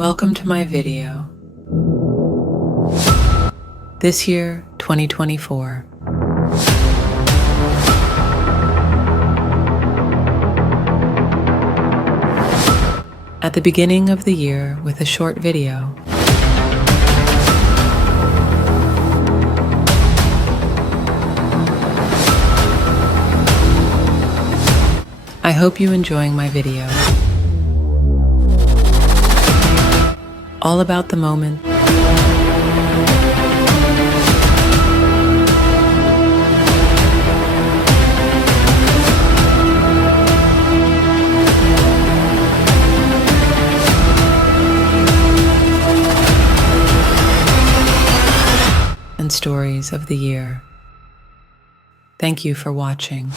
Welcome to my video. This year, 2024. At the beginning of the year with a short video. I hope you enjoying my video. All about the moment. And stories of the year. Thank you for watching.